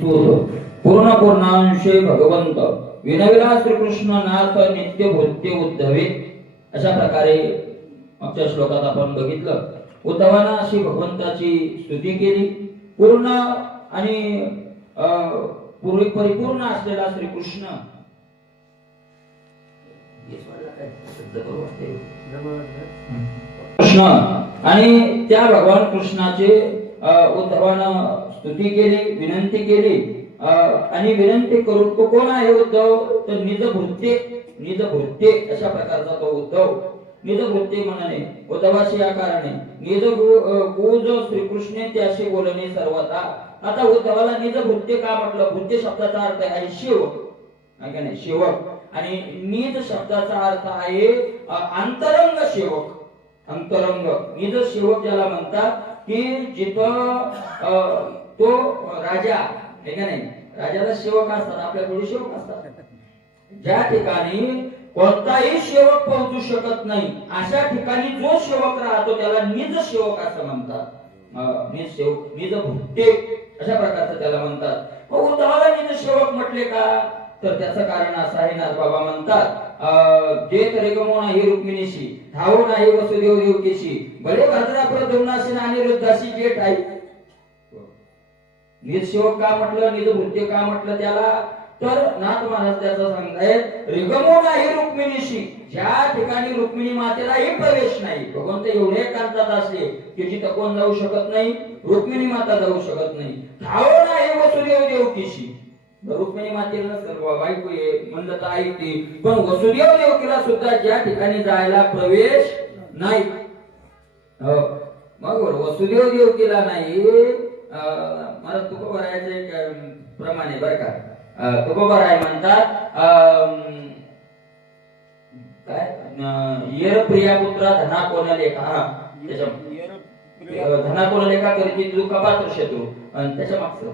पूर्ण पूर्णांशे भगवंत विनविला श्रीकृष्ण नाथ नित्य भृत्य उद्धवे. अशा प्रकारे मागच्या श्लोकात आपण बघितलं, उद्धवानं अशी भगवंताची स्तुती केली. पूर्ण आणि परिपूर्ण असलेला श्रीकृष्ण कृष्ण आणि त्या भगवान कृष्णाचे उद्धवानं स्तुती केली, विनंती केली. आणि विनंती करून तो कोण आहे उद्धव? तर निजभृत्य अशा प्रकारचा तो उद्धव. निजभृत्य म्हणाने उद्धवाशी या कारणे निज गुज श्रीकृष्णे त्याशी बोलणे सर्वथा. आता उद्धवाला निजभृत्य का म्हटलं? भृत्य शब्दाचा अर्थ आहे सेवक, आहे नाही, सेवक. आणि निज शब्दाचा अर्थ आहे अंतरंग सेवक. अंतरंग निज सेवक ज्याला म्हणतात की जिथं तो राजा, आहे का नाही, राजाला सेवक असतात, आपल्या पुढे सेवक असतात. ज्या ठिकाणी कोणताही सेवक पोहोचू शकत नाही अशा ठिकाणी जो सेवक राहतो त्याला निज सेवक असं म्हणतात. निज सेवक, निज भृत्य अशा प्रकारचं त्याला म्हणतात. मग उद्धवाला निज सेवक म्हटले का? तर त्याचं कारण असं आहे ना, बाबा म्हणतात जे तरेगमो नाही रुक्मिणीशी, धावो नाही वसुदेव देवकीशी, बळे भद्रा प्रद्युम्नाशी आणि अनिरुद्धाशी जेठ आहे. निज सेवक का म्हटलं, निज भृत्य का म्हटलं त्याला? तर नाथ महाराज त्याचं सांगतायत, रिगमो नाही रुक्मिणीशी, ज्या ठिकाणी रुक्मिणी मातेलाही प्रवेश नाही. भगवंत एवढे कांतात असले की जिथं कोण जाऊ शकत नाही, रुक्मिणी माता जाऊ शकत नाही. धावो नाही वसुदेव देवकीशी, रुक्मिणी मातेला सर्व बायको म्हणलं तर ऐकते, पण वसुदेव देवकीला सुद्धा ज्या ठिकाणी जायला प्रवेश नाही. मग वसुदेव देवकीला नाही. मला तुकोबरायचे प्रमाणे बरं का, तुकोबराय म्हणतात काय, येर प्रिया पुत्रा धना कोण लेखा, त्याच्या धना कोण लेखा करीती दुःख पात्र शत्रू. आणि त्याच्या मागचं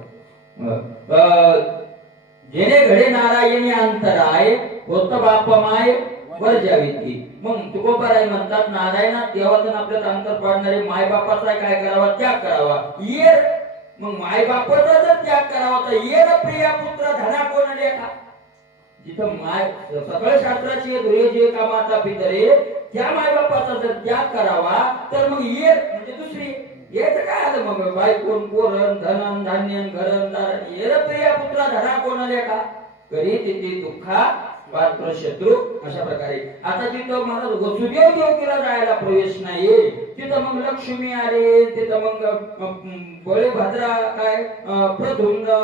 जेणे घडे नारायणी अंतराय होत बापमाय वर जावी. मग तुकोबराय म्हणतात नारायणा देवातून आपल्यात अंतर पाडणारे माय बापाचा काय करावा? त्याग करावा. येर, मग माय बापाचा जर त्याग करावा तर येर प्रिया पुत्र धना कोण लेखा. जिथं माय सगळ्या शास्त्राची धुरे जे कामाचा पितरे त्या माय बापाचा जर त्याग करावा तर मग येर म्हणजे दुसरी येत काय आलं? मग बायकोन पोरण धनन धान्य घरन दारण येर प्रिया पुत्र धना कोण लेखा करी तिथे दुःखा पात्र शत्रू. अशा प्रकारे आता तिथं मला वसुदेव देवकीला जायला प्रवेश नाही, तिथं मग लक्ष्मी आले, तिथं मग बळीभद्रा काय प्रद्युम्न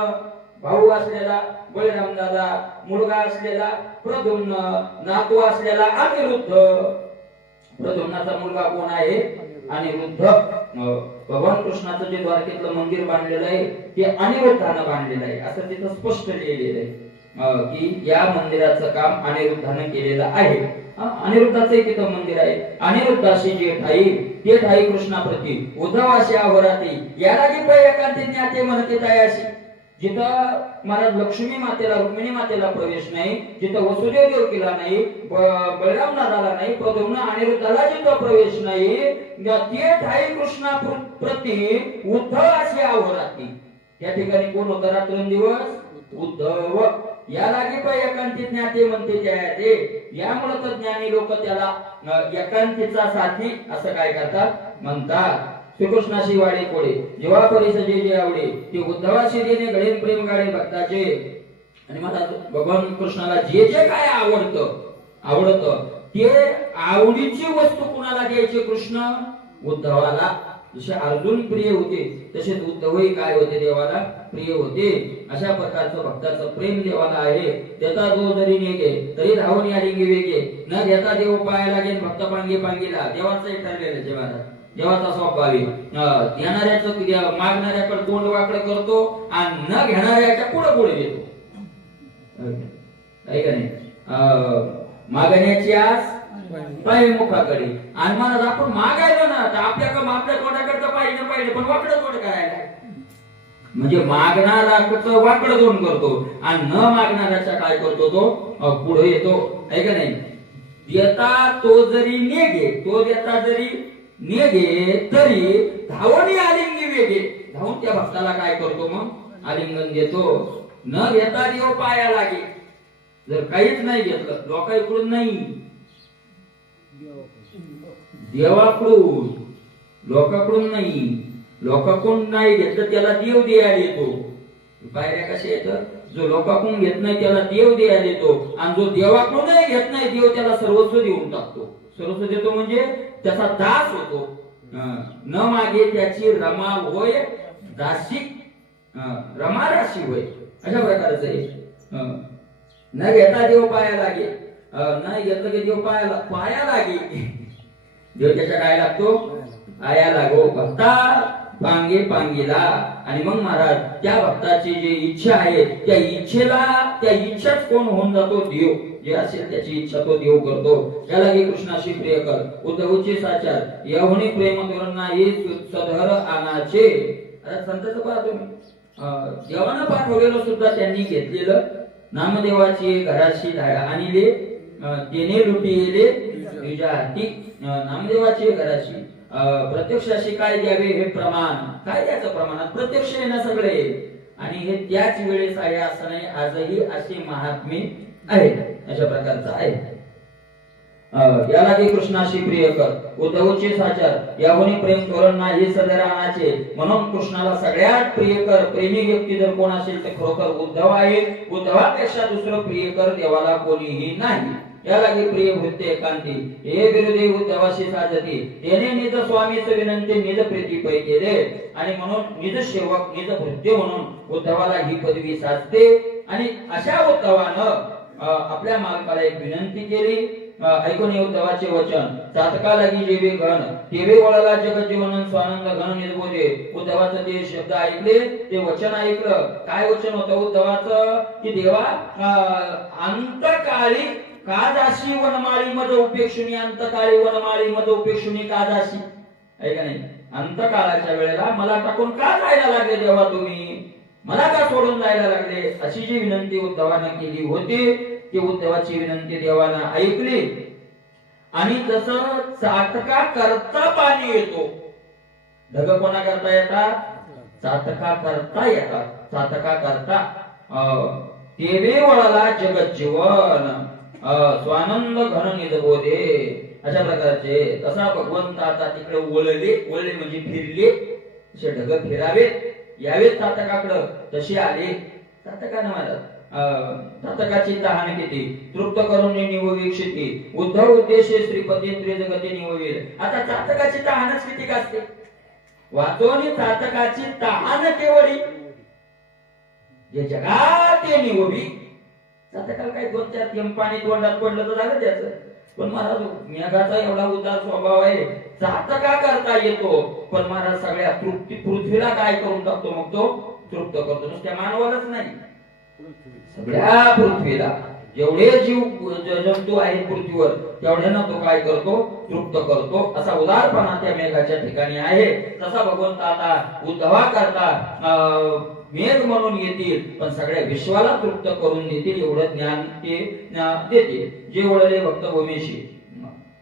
भाऊ असलेला बळीराम दादा, मुलगा असलेला प्रद्युम्न, नातू असलेला अनिरुद्ध. प्रद्युम्नाचा मुलगा कोण आहे? अनिरुद्ध. भगवान कृष्णाचं जे द्वारकेतलं मंदिर बांधलेलं आहे ते अनिरुद्धानं बांधलेलं आहे असं तिथं स्पष्ट लिहिलेलं आहे की या मंदिराचं काम अनिरुद्धानं केलेलं आहे. अनिरुद्धाचं तिथं मंदिर आहे. अनिरुद्धाशी जे ठाई ते ठाई कृष्णाप्रती उद्धवाशी अहोराती याला जी एकांती ज्ञाते म्हणते तयाशी. जिथं महाराज लक्ष्मी मातेला रुक्मिणी मातेला प्रवेश नाही, जिथं वसुदेव देवकीला नाही, बळराम दादाला नाही, प्रद्युम्न अनिरुद्धाला जिथं प्रवेश नाही, ते ठाई कृष्णाप्रती उद्धवाशी अहोराती. या ठिकाणी कोण होतं रात्रंदिवस? उद्धव. या लागी पण एकांती ज्ञाते म्हणते ते. यामुळे तर ज्ञानी लोक त्याला एकांतीचा साथी असं काय करतात म्हणतात. श्रीकृष्णाशी वाडे कोडे जेव्हा परिसजे जे आवडे ते उद्धवाशी देणे घडेन प्रेम गाडे भक्ताचे. आणि मला भगवान कृष्णाला जे जे काय आवडतं ते आवडीची वस्तू कुणाला द्यायची? कृष्ण उद्धवाला. जसे अर्जुन प्रिय होते तसेच उद्धवही काय होते? देवाला प्रिय होते. अशा प्रकारचं भक्ताचं प्रेम देवाला आहे. देता जो जरी नेगे तरी धावून या लिंगी वेगे, न देता देव पाया लागेल भक्त पांगी पांगीला. देवाचं एक ठरलेलं जेव्हा देवाचा स्वभाव आहे. देणाऱ्याचं मागणाऱ्याकडे तोंड वाकडं करतो आणि न घेणाऱ्याच्या पुढे देतो. काय का नाही? मागण्याची आस पाय मुखाकडे. आणि मला आपण मागायला ना तर आपल्या तोंडाकडचं पाहिजे पण वाकडं तोंड करायला. म्हणजे मागणारा वाकडं तोंड करतो आणि न मागणाऱ्याचा काय करतो? तो पुढे येतो. आहे का नाही? देता तो जरी नेगे, तो देता जरी नेगे तरी धावणी आलिंगी वेगे. धावून त्या भक्ताला काय करतो? मग आलिंगन देतो. न घेता देव पाया लागे. जर काहीच नाही घेतलं, लोकांकडून नाही, देवाकडून, लोकांकडून नाही, लोकांकडून नाही घेतलं त्याला देव द्यायला येतो. पायऱ्या कशा येतात? जो लोकांकडून घेत नाही त्याला देव द्यायला येतो, आणि जो देवाकडूनही घेत नाही देव त्याला सर्वस्व देऊन टाकतो. सर्वस्व देतो म्हणजे त्याचा दास होतो. न मागे त्याची रमा होय दासी, रमा राशी होय, अशा प्रकारचं आहे. न घेता देव पाया लागे, नाही घेतलं की देव पाया लागे. देव त्याच्या काय लागतो? पाया लागो. भक्ता पांगे पांगीला. आणि मग महाराज त्या भक्ताची जी इच्छा आहे त्या इच्छाच कोण होऊन जातो? देव. जे असेल त्याची इच्छा तो देव करतो. याला की कृष्णाशी प्रिय कर उद्धवचे साचार यहुनी प्रेम करून नाही सधर आनाचे. आता संतच पहा तुम्ही, देवानं पाठवलेलं सुद्धा त्यांनी घेतलेलं. नामदेवाची घराशी आणले तेने लुटिले तुझ्या हाती. नामदेवाची घराशी प्रत्यक्षाशी काय द्यावे हे प्रमाण. काय द्यायचं प्रमाणात? प्रत्यक्ष येणं सगळे. आणि हे त्याच वेळेस आहे असं नाही, आजही असे महात्मे आहेत. अशा प्रकारचं आहे. याला की कृष्णाशी प्रिय कर उद्धवचे साचार याहून प्रेम करून नाही सदरानाचे. म्हणून कृष्णाला सगळ्यात प्रिय कर. प्रेमी व्यक्ती जर कोण असेल तर खरोखर उद्धव आहे. उद्धवापेक्षा दुसरं प्रिय कर देवाला कोणीही नाही. याला की प्रिय भृत्य एकांती हे विरोधी उद्धवाशी साजती. त्याने निज स्वामीच विनंती निज प्रीती पै केले. आणि म्हणून निज सेवक निज भृत्य म्हणून उद्धवाला ही पदवी साजते. आणि अशा उद्धवानं आपल्या मालकाला एक विनंती केली. ऐकून उद्धवाचे वचन चातका लागी जेवे घन तेवे वळाला जगत जीवन स्वानंद घन निर्बोधे. उद्धवाचं ते शब्द ऐकले, ते वचन ऐकलं. काय वचन होतं उद्धवाचं? की देवा अंतकाळी कादाशी वनमाळी मज उपेक्षुनी. अंतकाळी वनमाळी मज उपेक्षुनी कादाशी. ऐका नाही, अंतकाळाच्या वेळेला मला टाकून का जायला लागले देवा तुम्ही? मला का सोडून जायला लागले? अशी जी विनंती उद्धवानं केली होती ती उद्धवाची विनंती देवानं ऐकली. आणि जसं चातका करता पाणी येतो, ढग कोणा करता येतात? चातका करता येतात. चातका करता तेवे वळाला जगत जीवन स्वानंद घन निजबोधे. अशा प्रकारचे तसा भगवंत आता तिकडे वळले म्हणजे फिरले. असे ढग फिरावेत यावेत चातकाकडं, तसे आले. चातकानं महाराज चातकाची तहान किती तृप्त करून निववीक्षिती. उद्धव उद्देशे श्रीपती त्रिजगती निववील. आता चातकाची तहानच किती असते? वाचोनी चातकाची तहान केवळी जे जगात ते निववी. चातकाला काय 2-4 थेंब पाणी तोंडात पडलं तर झालं त्याचं. पण महाराज मेघाचा एवढा उदार स्वभाव आहे, चातका करता येतो. पण महाराज सगळ्या पृथ्वीला काय करून टाकतो? मग तो तृप्त करतो. नुसत्या मानवालाच नाही, सगळ्या पृथ्वीला जेवढे जीव जंतू आहेत पृथ्वीवर तेवढ्यांना तो काय करतो? तृप्त करतो. असा उदारपणा त्या मेघाच्या ठिकाणी आहे. तसा भगवंत आता उद्धवा करता मेघ म्हणून येतील, पण सगळ्या विश्वाला तृप्त करून देतील एवढं ज्ञान ते देतील. जे वळले भक्त भूमीशी.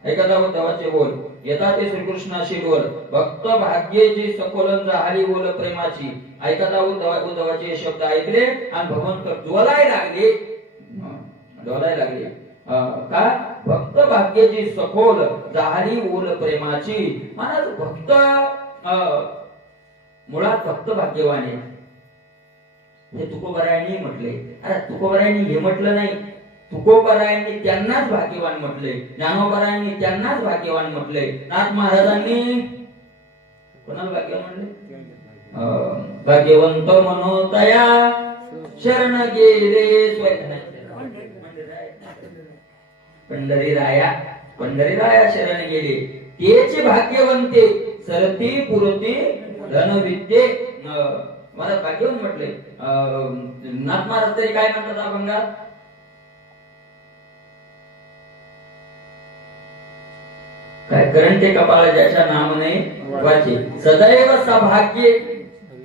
ऐकता उद्धवाचे बोल येतात ते श्रीकृष्णाशी डोल. भक्त भाग्ये जी सकोलन जाहली बोल प्रेमाची. ऐकता उद्धवाचे शब्द ऐकले आणि भगवंत डोलायला लागले. का? भक्त भाग्याची सखोल जाहली बोल प्रेमाची. महाराज भक्त मुळात भक्त भाग्यवान आहे हे तुकोबरायांनी म्हटले. अरे तुकोबरायांनी हे म्हटलं नाही, तुकोबरायांनी त्यांनाच भाग्यवान म्हटले, ज्ञानोबरायांनी त्यांनाच भाग्यवान म्हटले. नाथ महाराजांनी कोणाला भाग्यवान म्हणले? भाग्यवंत मनोतया शरण गेले पंढरीराया शरण गेले. तेच भाग्यवंते सरती पुरती धनविद्ये. मला भाग्यवान म्हटले. नाथ महाराज तरी काय म्हणतात अभंगात? काय करंटे कपाळ ज्याच्या नाम नाही वाचे सदैव सभाग्य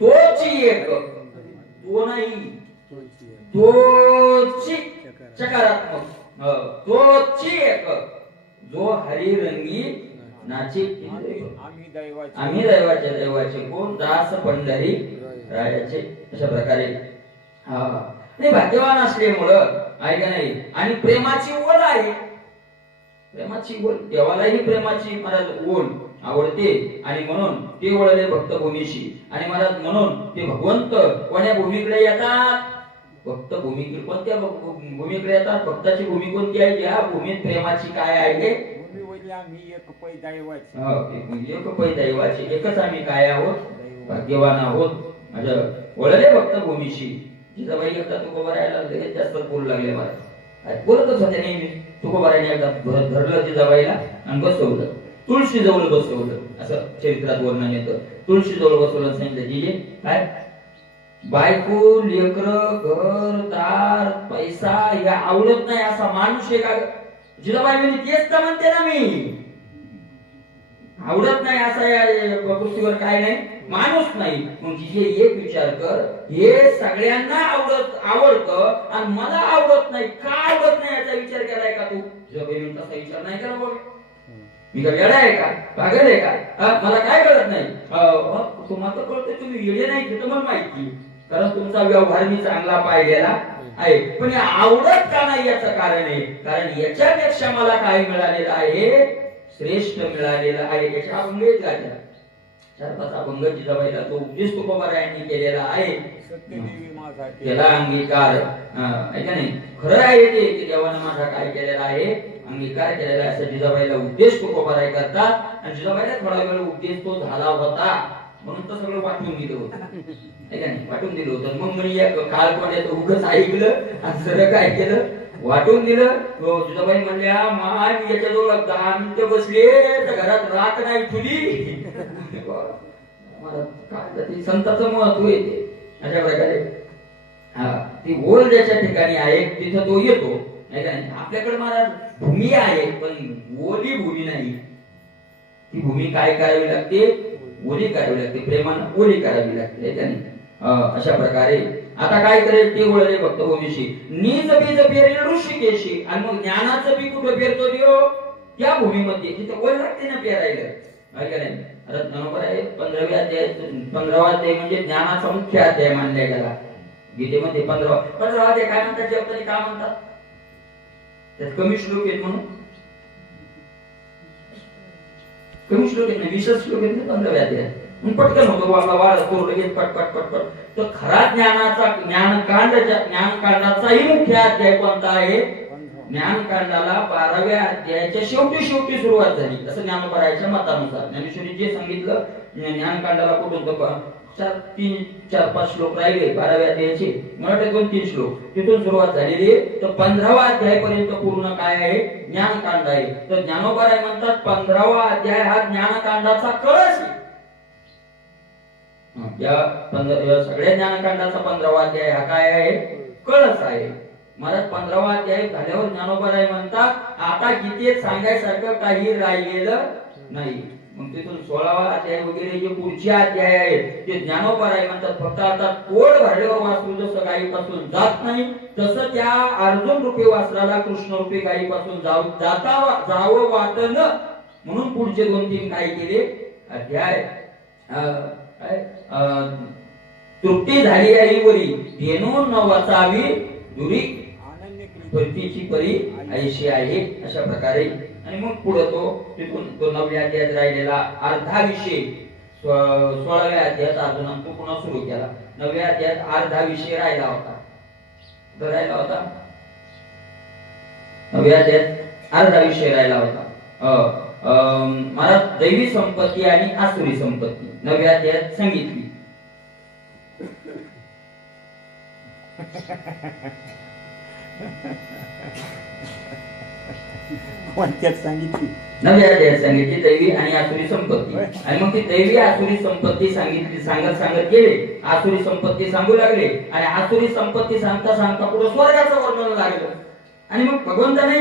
तोची एक. तो नाही, तोची सकारात्मक तोची एक. जो हरिरंगी नाचे आम्ही दैवाचे कोण? दास पंढरी राजाचे. अशा प्रकारे आणि भाग्यवान असल्यामुळं आहे का नाही, आणि प्रेमाची ओढ आहे, प्रेमाची ओढ, देवालाही प्रेमाची महाराज ओढ आवडते, आणि म्हणून ते वळले भक्तभूमीशी. आणि महाराज म्हणून ते भगवंत कोण्या भूमीकडे येतात, भक्त भूमीकडे. कोणत्या भूमीकडे येतात? भक्ताची भूमी कोणती आहे? या भूमीत प्रेमाची काय आहे? आम्ही एक पै दैवाची एकच आम्ही काय आहोत? भाग्यवान आहोत. माझ्या वळले भक्तभूमीशी. जिजाबाई एकदा तुकोबारायला लगेच जास्त बोलू लागले. मला बोलतच होते नेहमी. तुकोबारायने एकदा धरलं जिजाबाईला आणि बसवलं, तुळशी जवळ बसवलं. असं चरित्रात वर्णन येतं. तुळशी जवळ बसवलं, सांगितलं जिजे काय बायको लेकर घर दार पैसा हे आवडत नाही असा माणूस आहे का? जिजाबाई म्हणजे तेच तर म्हणते ना मी, आवडत नाही असा या पृथ्वीवर काय नाही, माणूस नाही. मग जिजे एक विचार कर, हे सगळ्यांना आवडतं आणि मला आवडत नाही, का आवडत नाही याचा विचार केलाय का तू? जिजाबाई तसा विचार नाही केला. बघ मी का वेडा आहे का, पागल आहे का? मला काय कळत नाही. तुम्हाला कळतं तुम्ही येडे नाही हे तर मला माहिती, कारण तुमचा व्यवहार मी चांगला पाहिलेला आहे. पण आवडत का नाही याचं कारण आहे, कारण याच्यापेक्षा मला काय मिळालेलं आहे, श्रेष्ठ मिळालेलं आहे. याच्या अभंग गाजा 4-5 अभंग जिजाबाईला तो उपदेश तुकोबारायांनी केलेला आहे. त्याला अंगीकार आहे का नाही? खरं आहे ते की देवानं माझा काय केलेला आहे, अंगीकार केलेला आहे. असं जिजाबाईला उपदेश तुकोबाराय करतात. आणि जिजाबाईला थोडा वेळ उपदेश तो झाला होता म्हणून तर सगळं वाटून दिलं होतं, आहे का नाही? वाटून दिलं होतं. मग म्हणे या काळपण्याचं उगच ऐकलं आणि सगळं काय केलं, वाटून दिलं. जिजाबाई म्हणल्या माय मी याच्याजवळ 10 मिनिटं बसले तर घरात राख नाही ठुली. काय संताचं महत्व येते. अशा प्रकारे ती ओळ ज्याच्या ठिकाणी आहे तिथं तो येतो, नाही का नाही? आपल्याकडे महाराज भूमी आहे पण ओली भूमी नाही. ती भूमी काय करावी लागते? ओली करावी लागते, प्रेमानं ओली करावी लागते, आहे का नाही? अशा प्रकारे आता काय करेल ते वळले भक्तभूमीशी. नीच बीज पेरेल ऋषिकेशी. आणि मग ज्ञानाचं बी कुठं पेरतो देव? त्या भूमीमध्ये जिथं ओळ लागते ना पेरायला, आहे का नाही? आता बरोबर आहे. 15वे अध्याय 15वा अध्याय म्हणजे ज्ञानाचा मुख्य अध्याय मानला गेला गीतेमध्ये. 15वा अध्याय काय म्हणतात? जेवताना काय म्हणतात? त्यात कमी श्लोक आहेत म्हणून कमी श्लोक आहेत ना, 20 श्लोक आहेत 15व्या अध्यायात. पटकन होतो आपला वाढ तो लगेच पटपट पटपट. तर खरा ज्ञानकांडाचाही मुख्य अध्याय कोणता आहे? ज्ञानकांडाला 12व्या अध्यायाच्या शेवटी सुरुवात झाली असं ज्ञानोबरायाच्या मतानुसार. ज्ञानेश्वरी जे सांगितलं ज्ञानकांडाला कुठून 4-5 श्लोक राहिले 12व्या अध्यायाचे, मला वाटतं 2-3 श्लोक तिथून सुरुवात झालेली आहे. तर 15वा अध्याय पर्यंत पूर्ण काय आहे? ज्ञानकांड आहे. तर ज्ञानोबराय म्हणतात 15वा अध्याय हा ज्ञानकांडाचा कळस आहे. या सगळ्या ज्ञानकांडाचा 15वा अध्याय हा काय आहे? कळस आहे. महाराज 15वा अध्याय झाल्यावर ज्ञानोबराय म्हणतात आता गीतेत सांगायसारखं काही राहिलेलं नाही. मग तिथून 16वा अध्याय वगैरे जे पुढचे अध्याय आहेत ते ज्ञानोबराय म्हणतात फक्त आता पोट भरल्यावर वासरू जसं गायीपासून जात नाही तसं त्या अर्जुन रूपी वासराला कृष्ण रूपी गायीपासून जावं वाटणं म्हणून पुढचे 2-3 काय केले अध्याय. तृप्ती झाली आईवरी धेनू न वाचावी दुरी भक्तीची परी ऐशी आहे. अशा प्रकारे आणि मग पुढे तो तिथून तो 9व्या अध्यायात राहिलेला अर्धा विषय 16व्या अध्यायात अर्जुनाने तो पुन्हा सुरू केला. 9व्या अध्यायात अर्धा विषय राहिला होता. 9व्या अध्यायात अर्धा विषय राहिला होता. महाराज दैवी संपत्ती आणि आसुरी संपत्ती 9व्या अध्यायात सांगितली. कोणत्यात सांगितली? 9व्या अध्यायात सांगितली दैवी आणि आसुरी संपत्ती. आणि मग ती दैवी आसुरी संपत्ती सांगितली. सांगत गेले आसुरी संपत्ती सांगू लागले आणि आसुरी संपत्ती सांगता पुढे स्वर्गाचं वर्णन लागलं. आणि मग भगवंताने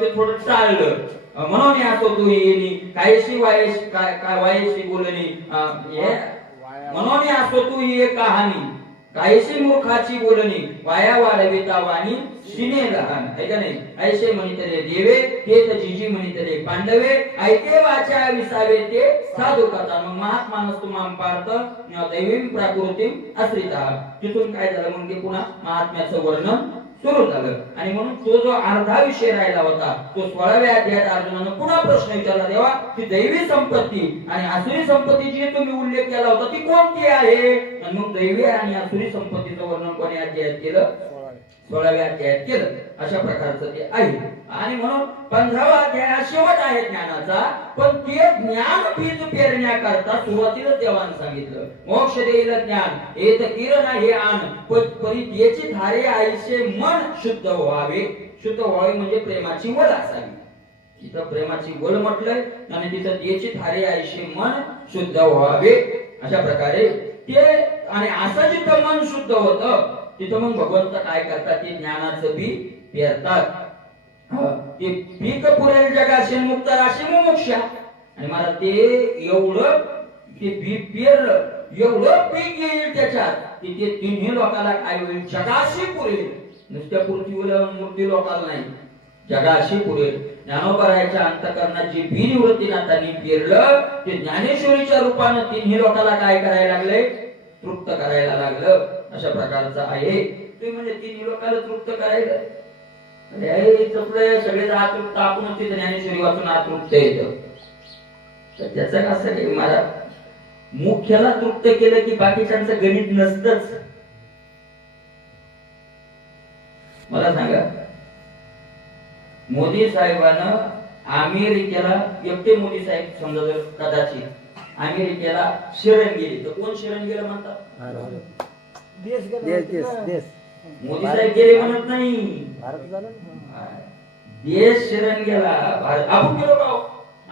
ते थोडं टाळलं. म्हणून असो तू येणी कायशी वायशी काय वायशी बोलणी म्हणून असो तू ये कहाणी कायशी मूर्खाची बोलणी वाया वाढविता वाणी शिने लहान आहे का नाही. ऐसे म्हणितले देवे तेच जिजी म्हणितले पांडवे ऐके वाचा विसावे ते साधू कथा. मग महात्मानस तुमाम पार्थ दैवीम प्राकृतिम आश्रिता. तिथून काय झालं म्हणजे पुन्हा महात्म्याचं वर्णन सुरू झालं. आणि म्हणून तो जो अर्धा विषय राहिला होता तो 16व्या अध्यायात अर्जुनानं पुन्हा प्रश्न विचारला, देवा ती दैवी संपत्ती आणि आसुरी संपत्तीची तुम्ही उल्लेख केला होता ती कोणती आहे. आणि मग दैवी आणि आसुरी संपत्तीचं वर्णन कोणी अध्यायात केलं, 16व्या अध्यायात केलं. अशा प्रकारचं ते आहे. आणि म्हणून 15वा अध्याय हा शेवट आहे ज्ञानाचा. पण ते ज्ञान बीज पेरण्याकरता सुरुवातीला देवानं सांगितलं मोक्ष देईल ज्ञान येत किरण हे आण परी त्याची धारे आईचे मन शुद्ध व्हावे. शुद्ध व्हावे म्हणजे प्रेमाची वल असावी. तिथं प्रेमाची वल म्हटलंय आणि तिथं त्याची धारे आईचे मन शुद्ध व्हावे. अशा प्रकारे ते आणि असं जिथं मन शुद्ध होतं तिथं मग भगवंत काय करतात, ते ज्ञानाचं बी पेरतात. ते पीक पुरेल जगाशी मुक्त राशी मोक्षा. आणि मला ते एवढं ते बी पेरलं एवढं पीक येईल त्याच्यात की ते तिन्ही लोकांना काय होईल, जगाशी पुरेल. नुसत्या पृथ्वीवर मूर्ती लोकांना नाही, जगाशी पुरेल. ज्ञानोबरायच्या अंतःकरणात जे बी निवृत्तीनाथांनी पेरलं ते ज्ञानेश्वरीच्या रूपानं तिन्ही लोकांना काय करायला लागले, तृप्त करायला लागलं. अशा प्रकारचं आहे ते. म्हणजे तिन्ही लोकांना तृप्त करायला सगळे आतृप्त आपणच तिथे ज्ञानेश्वरी वाचून आतृप्त येतं. तर त्याचं कसं की मला मुख्याला तृप्त केलं की बाकीच्यांचं गणित नसतंच. मला सांगा, मोदी साहेबांना अमेरिकेला एकटे मोदी साहेब समजा जर कदाचित अमेरिकेला शरण गेले तर कोण शरण गेलं म्हणतात, देश मोदी साहेब गेले म्हणत नाही, भारत झालं. देश शरण गेला. भारत आपण गेलो का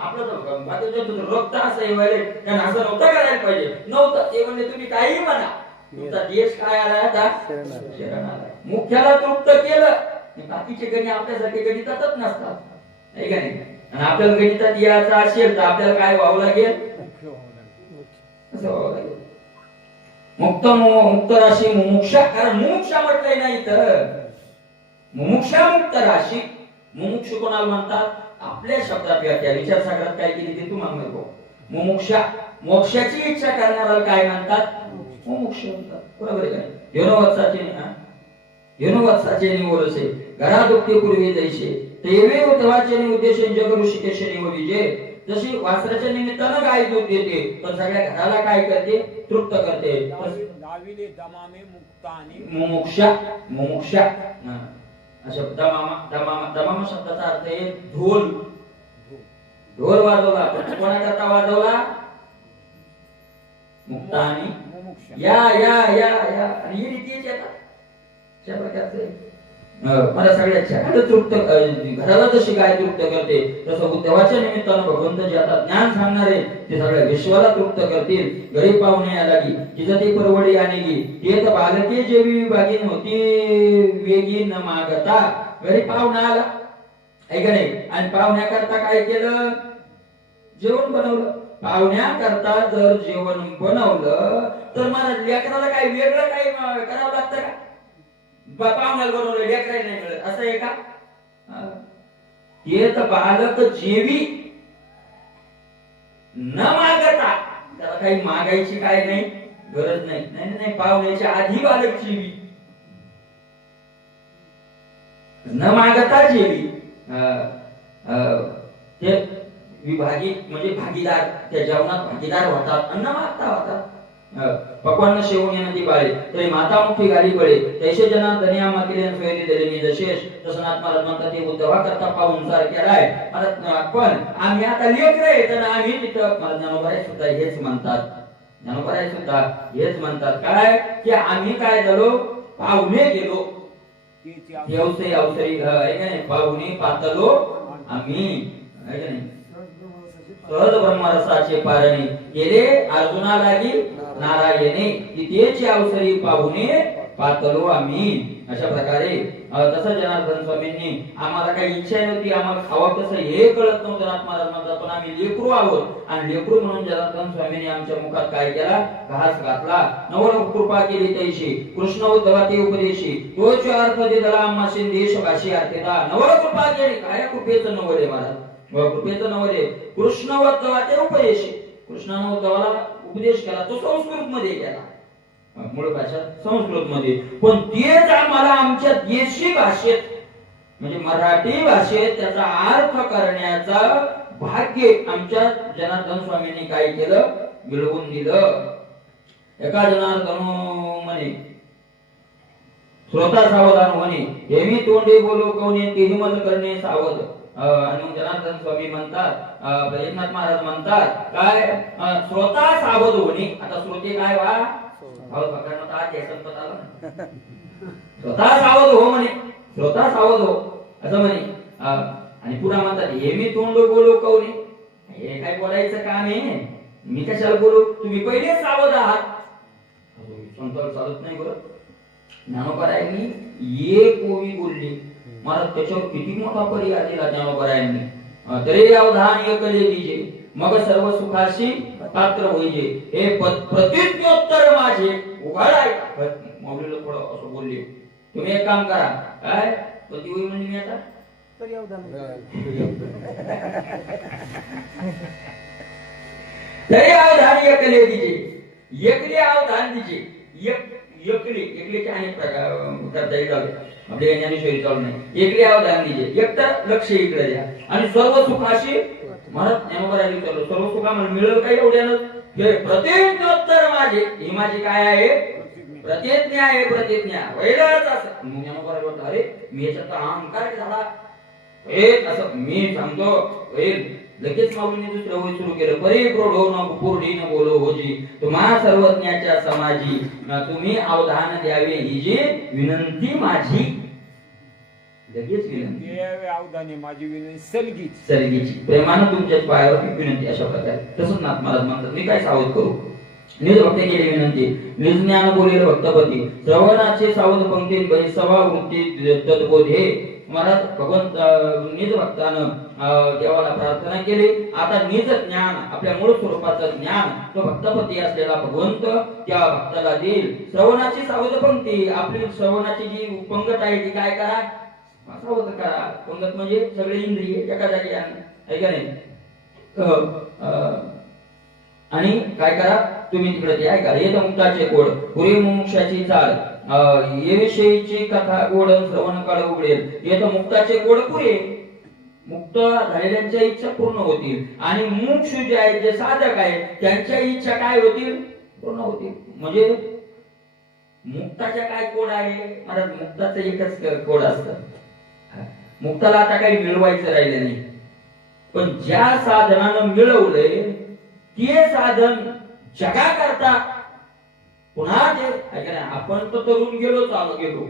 आपलं बाकीचं रक्त असं येवायला कारण असं नव्हतं करायला पाहिजे, नव्हतं ते म्हणजे तुम्ही काही म्हणा, तुमचा देश काय आलाय आता शरण आलाय. मुख्याला तृप्त केलं. बाकीचे गणित आपल्यासाठी गणितातच नसतात नाही का नाही. आणि आपल्याला गणितात यायचं असेल तर आपल्याला काय व्हावं लागेल, असं व्हावं लागेल. मुक्त राशी मुमुक्षा. कारण मुमुक्षा म्हटलंय नाही तर मुमुक्षा मुक्त राशी. मुमुक्षु कोणाला म्हणतात, आपल्या शब्दात व्याख्या विचार सागरात काय केली ते तुम्हाला म्हणतो. मुमुक्षा मोक्षाची इच्छा करणाऱ्याला काय म्हणतात, मुमुक्ष म्हणतात. बरोबर आहे का. योनवत्साचे निवरसे घरा दुःखे पूर्वी जैसे तेवे उद्धवाचे उद्देश जग ऋषिकेश निवविजे. जशी वासराच्या निमित्तानं गाय दूध देते पण सगळ्या घराला काय करते, तृप्त करते. मुमुक्षा मुमुक्षा अशा दमामा शब्दाचा अर्थ आहे ढोल. ढोल वाजवला कोणाकरता वाजवला, मुक्त आणि या या या या आणि ही रीतीच येतात. अशा प्रकारचे मला सगळ्यात तृप्त घराला जशी गाय तृप्त करते तसं उद्धवाच्या निमित्तानं भगवंत जे आता ज्ञान सांगणारे ते सगळ्या विश्वाला तृप्त करतील. घरी पाहुणे आलागी तिथं ती परवडी आणली ते तर बालके जेवी विभागी नव्हती वेगी न मागता. घरी पाहुणा आला आहे का नाही आणि पाहुण्याकरता काय केलं, जेवण बनवलं. पाहुण्याकरता जर जेवण बनवलं तर मला लेकराला काय वेगळं काही करावं लागतं का, पाहुण्याला बनवलं लेकराला नाही मिळत असं आहे का. ते तर बालक जेवी न मागता, त्याला काही मागायची काय नाही गरज नाही. नाही नाही पाहुण्याच्या आधी बालक जेवी न मागता जेवी. ते विभागी म्हणजे भागीदार, त्या जेवणात भागीदार होतात, अन्न मागता होतात. पक्वान्न शेवून येणारी बाळे तरी मातामुखी गाली बळे तैसे जना धनिया माकिले सोयरी दिलेली जशेष. तसं नाथ महाराज म्हणतात ते उद्धवा करता पाहुणचार केलाय. पण आम्ही आता लेकर आहे तर आम्ही तिथं ज्ञानोबराय सुद्धा हेच म्हणतात, ज्ञानोबराय सुद्धा हेच म्हणतात काय की आम्ही काय झालो, पाहुणे गेलो. व्यवसाय अवसरी पाहुणे पातलो आम्ही आहे का नाही. सहज ब्रह्मरसाचे पारणे केले अर्जुना लागी नारायणे. तिथेची अवसरी पाहुणे पातलो आम्ही अशा प्रकारे तसं जनार्दन स्वामींनी आम्हाला काही इच्छा नव्हती, आम्हाला खावं कसं हे कळत नव्हतं. नाथ महाराज म्हणतात पण आम्ही लेकरू आहोत आणि लेकरू म्हणून जनार्दन स्वामींनी आमच्या मुखात काय केला, घास घातला. नवल कृपा केली तैशी कृष्ण उद्धवा ते उपदेशी तोच अर्थ दिला आम्हा देश भाषी अर्थेता. नवल कृपा केली, काय कृपेचं नवल आहे महाराज, कृपेचं नवल आहे. कृष्ण उद्धवा ते उपदेशी, कृष्णाने उद्धवाला उपदेश केला, तो संस्कृत मध्ये केला, मूळ भाषा संस्कृत मध्ये. पण तेच आम्हाला आमच्या देशी भाषेत म्हणजे मराठी भाषेत त्याचा अर्थ करण्याचा भाग्य आमच्या जनार्दन स्वामींनी काय केलं, मिळवून दिलं. एका जनार्दन म्हणे श्रोता सावधान होणे, हे मी तोंडे बोलो कोणे तेही मल करणे सावध. आणि मग जनार्दन स्वामी म्हणतात, एकनाथ महाराज म्हणतात काय, श्रोता सावध होणे. आता श्रोते काय वा स्वतः सावध हो म्हणे, स्वतः सावध हो असं म्हणे. आणि पुन्हा म्हणतात हे मी तोंड बोलू कवने, हे काय बोलायचं काम आहे, मी कशाला बोलू, तुम्ही पहिले सावध आहात. संताला चालत नाही बरं. ज्ञानोबरायांनी एक ओवी बोलली, मला त्याच्यावर किती मोठा पर्याय दिला ज्ञानोबरायांनी. तरी अवधान एक दीजे मग सर्व सुखाशी पात्र होईजे, हे प्रतिज्ञोत्तर माझे उघड आहे. मौलीला थोडं असं बोलले, तुम्ही एक काम करा, काय पती होई म्हणजे मी आता तरी अवधान तरी अवधान एकले दिजे, एकले अवधान दिजे. एकलेचे अनेक प्रकार करता येतात, आपल्या ज्ञानेश्वरी चालू नाही. एकले अवधान दिजे, एक तर लक्ष इकडे द्या आणि सर्व सुखाशी महाराज ज्ञानोबरायांनी विचारलं, सर्व सुखा मिळेल काय एवढ्यानं, हे प्रतिज्ञोत्तर माझे, ही माझी काय आहे, प्रतिज्ञा आहे. प्रतिज्ञा वैरच असं मग ज्ञानोबराय म्हणतात, अरे मी याच्यात अहंकार झाला, हे असं मी सांगतो होईल. लगेच माऊलीने दुसरं वय सुरू केलं, परी प्रौढो न पूर्णी न बोलो होजी तुम्हा सर्वज्ञाच्या समाजी, तुम्ही अवधान द्यावे ही जी विनंती माझी. लगेच विनंती अवधाने माझी विनंती सलगीच सलगीची, प्रेमानं तुमच्याच पायावर विनंती. अशा प्रकारे तसंच नाथ महाराज म्हणतात, मी काय सावध करू, निज भक्ती केली विनंती, निज ज्ञान बोलेल भक्तपती, श्रवणाचे सावध पंक्ती बैसवा वृत्ती तद्बोधे. महाराज भगवंत निज भक्तानं देवाला प्रार्थना केली. आता निज ज्ञान, आपल्या मूळ स्वरूपाचं ज्ञान तो भक्तपती असलेला भगवंत त्या भक्ताला देईल. श्रवणाची सावध पंक्ती, आपली श्रवणाची जी पंगत आहे ती काय करा, सावध करा. पंगत म्हणजे सगळे इंद्रिय एका जागी आहे का नाही. आणि काय करा, तुम्ही तिकडे ते ऐका. येत मुक्ताचे कोड पुरी मुमुक्षाची चाल, ये विषयीची कथा गोड श्रवण काळ उघडेल. येत मुक्ताचे कोड पुरे, मुक्त झालेल्यांच्या इच्छा पूर्ण होतील आणि मुमुक्ष जे आहेत, जे साधक आहेत, त्यांच्या इच्छा काय होतील, पूर्ण होतील. म्हणजे मुक्ताच्या काय कोड आहे महाराज, मुक्ताचं एकच कोड असतं. मुक्ताला आता काही मिळवायचं राहिलं नाही, पण ज्या साधनानं मिळवलंय ते साधन जगा करता पुन्हा ते आपण तर तरुण गेलो चालू गेलो,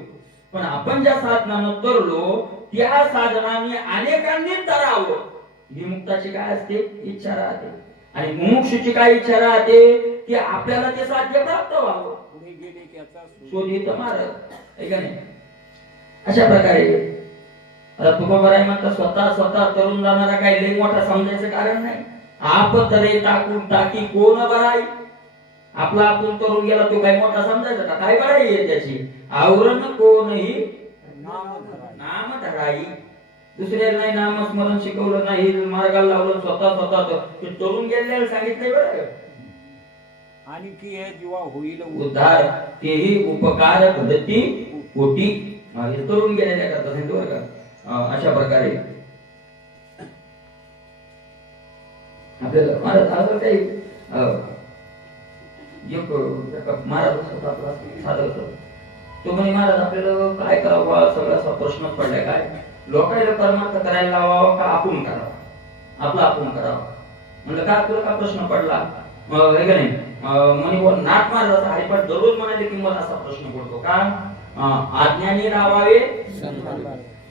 पण आपण ज्या साधनानं तरलो त्या साधनाने अनेकांनी तरावं, ही मुक्ताची काय असते, इच्छा राहते. आणि मुमुक्षुची काय इच्छा राहते की आपल्याला ते साध्य प्राप्त व्हावं, पुढे गेले त्याचा शोधित मार्ग आहे का नाही. अशा प्रकारे आता तुकोबाराय म्हणतात, स्वतः तरुण जाणारा काही लई मोठा समजायचं कारण नाही. आप तरे टाकून टाकी कोण बराई, आपला आपण तरुण गेला तो काही मोठा समजायचा का, काय बराई आहे त्याची. आवरण कोणही नाम धराई, दुसऱ्याला नाही नामस्मरण शिकवलं नाही, मार्गाला लावलं, स्वतः ते तरुण गेलेलं सांगितलंय बरं. आणि की हे जीवा होईल उद्धार तेही उपकार पद्धती कोटी, हे तरुण गेलेल्या करता सांगतो बरं का. अशा प्रकारे आपल्याला महाराज काही महाराज साधं तो म्हणे, महाराज आपल्याला काय करावं, सगळा असा प्रश्नच पडलाय, काय लोकांना परमार्थ करायला लावावा का आपण करावा, आपला आपण करावा. म्हणलं का तुला का प्रश्न पडला हे का नाही. म्हणे नाथ महाराजाचा हरिपाठ दररोज म्हणाले की मला असा प्रश्न पडतो का, आज्ञानी लावावे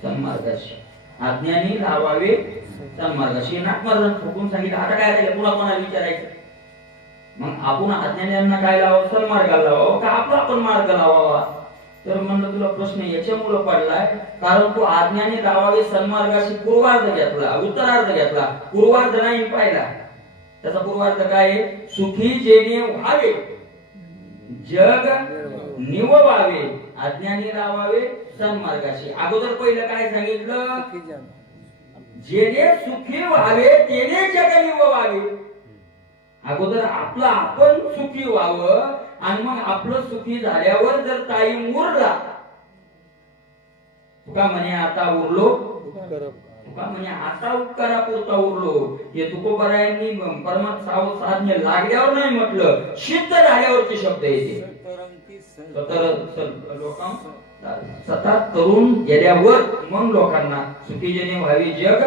सन्मार्गाशी, आज्ञानी लावावे सन्मार्गाशी. नाथ महाराजांनी ठोकून सांगितलं, आता काय राहिलं पुन्हा कोणाला विचारायचं. मग आपण अज्ञान्यांना काय लावावं, सन्मार्गाला लावावं का आपला आपण मार्ग लावावा. तर म्हणलं तुला प्रश्न याच्यामुळे पडलाय कारण तू आज्ञाने लावावे सन्मार्गाशी पूर्वार्ध घेतला, उत्तरार्ध घेतला, पूर्वार्ध नाही पाहिला. त्याचा पूर्वार्ध काय आहे? सुखी जेणे व्हावे, जग निववावे, आज्ञाने लावावे सन्मार्गाशी. अगोदर पहिलं काय सांगितलं? जेणे सुखी व्हावे तेने जग निववावे. अगोदर आपलं आपण सुखी व्हावं आणि मग आपलं सुखी झाल्यावर जर टाईम उरला, तुका म्हणे आता उरलो, तुका म्हणे आता उपकारापुरता उरलो. हे तुकोबरायांनी परमात्मा साधने लागल्यावर नाही म्हटलं, सिद्ध झाल्यावरचे शब्द येते. सतत तरुण गेल्यावर मग लोकांना सुखी जेणे व्हावे, जग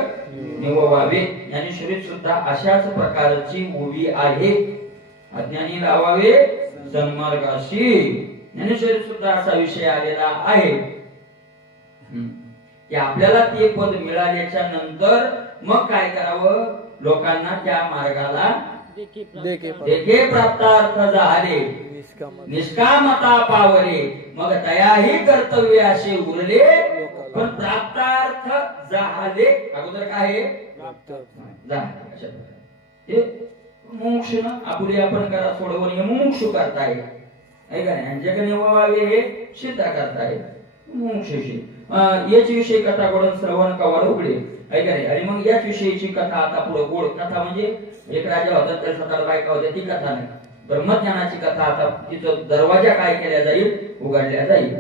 निववावे. ज्ञानेश्वरीत सुद्धा अशाच प्रकारची ओवी आहे. अज्ञानी लावावे सन्मार्गाशी. ज्ञानेश्वरीत सुद्धा असा विषय आलेला आहे की आपल्याला ते पद मिळाल्याच्या नंतर मग काय करावं? लोकांना त्या मार्गाला देखे प्राप्तार्थ झाले, निष्कामता पावले, मग तयाही कर्तव्य असे उरले, पण प्राप्तार्थ झाले. अगोदर काय आहे? मुमुक्षु ना आपली आपण करा सोडवून हे मुमुक्षु करताय आहे का नाही? यांच्याकडे व्हावे हे सिद्ध करताय मुमुक्षुशी. याच विषयी कथा गोड श्रवण कवाड उघडे आहे का नाही? आणि मग याच विषयीची कथा आता पुढे. गोड कथा म्हणजे एक राजा होता, तर 17 बायका होत्या, ती कथा नाही. ब्रह्मज्ञानाची कथा आता तिचं दरवाजा काय केल्या जाईल? उघडल्या जाईल.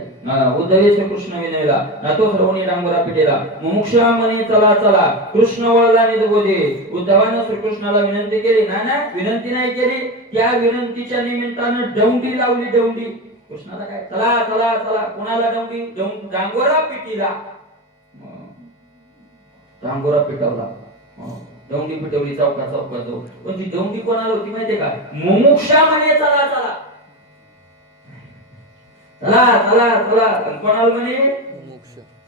उद्धवे श्रीकृष्ण विनयला ना तो सर्वणी डांगोरा पिटेला, मुमुक्षा म्हणे चला चला, कृष्ण वळला निदबोधे. उद्धवानं श्रीकृष्णाला विनंती केली, ना विनंती नाही केली, त्या विनंतीच्या निमित्तानं डौंडी लावली. डौंडी कृष्णाला काय? चला चला चला. कोणाला डौंडी? डांगोरा पिटीला. डांगोरा पिटवला, दौंडी पिटवली, चौका चौका जाऊ. पण ती दौंडी कोणाला होती माहितीये का? मुमुक्षा म्हणे चला चला चला चला चला. कोणाला म्हणे?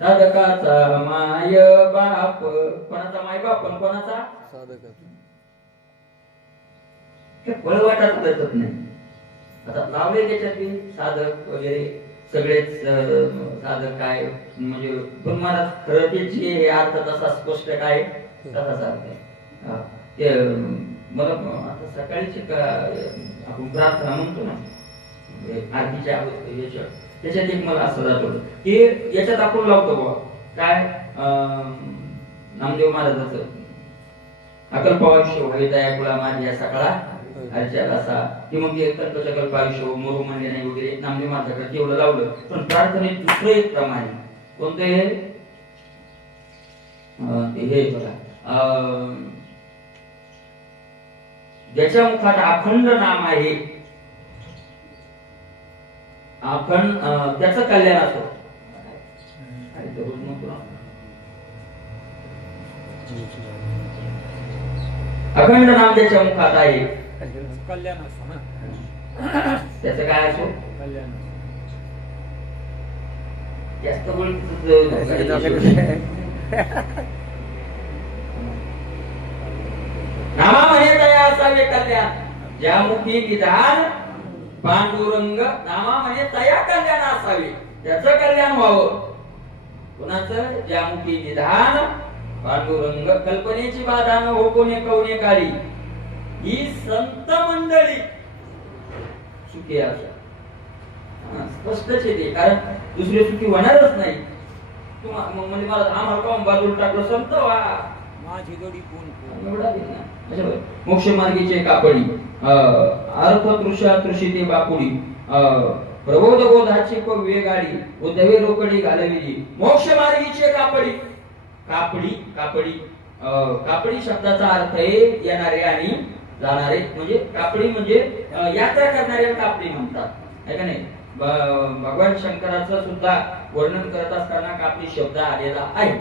साधकाचा माय बाप. कोणाचा माय बाप? पण कोणाचा? पळवाटात करत नाही. आता लावले त्याच्यातली साधक वगैरे सगळेच साधक काय म्हणजे, पण मला खरं त्याची हे अर्थ तसा स्पष्ट काय तसाच अर्थ आहे. ते मला आता सकाळीची आपण प्रार्थना म्हणतो ना आरतीच्या त्याच्यात एक मला असं जातो की याच्यात आपण लावतो बाबा काय नामदेव महाराजाचं अकल्पायुष्य व्हावी दया कुळा माझी या सकाळा अर्चाला असा की मग ते कल्पायुष्य मोरू म्हणले नाही वगैरे नामदेव महाराजाकडे तेवढं लावलं. पण प्रार्थनेत दुसरं एक प्रमाणे कोणतं हे बघा, ज्याच्या मुखात अखंड नाम आहे, अखंड त्याचं कल्याण असो. अखंड नाम ज्याच्या मुखात आहे कल्याण असो ना, त्याचं काय असो कल्याण. जास्त नामा म्हणे दया असावे कल्याण, ज्यामुखी विधान पांडुरंग. नामा म्हणे दया कल्याण असावे, त्याचं कल्याण व्हावं. कुणाचं? ज्यामुखी विधान पांडुरंग. कल्पनेची बाधा न हो कोणे कवणे काळी, ही संत मंडळी सुखी असो. स्पष्टच येते, कारण दुसरे सुखी होणारच नाही. म्हणजे मला आम्हाला काऊन बाजूला टाकलं? संत वा माझी गडी कोण एवढा मोक्ष मार्गीचे कापडी, अर्थ तृषा तृषिते बापुडी, प्रबोध बोधाची वेगाडी, उद्धवे रोकडी घालविली. मोक्ष मार्गीचे कापडी. कापडी कापडी कापडी शब्दाचा अर्थ आहे येणारे आणि जाणारे. म्हणजे कापडी म्हणजे यात्रा करणारे कापडी म्हणतात, आहे का नाही? भगवान शंकराचं सुद्धा वर्णन करत असताना कापडी शब्द आलेला आहे.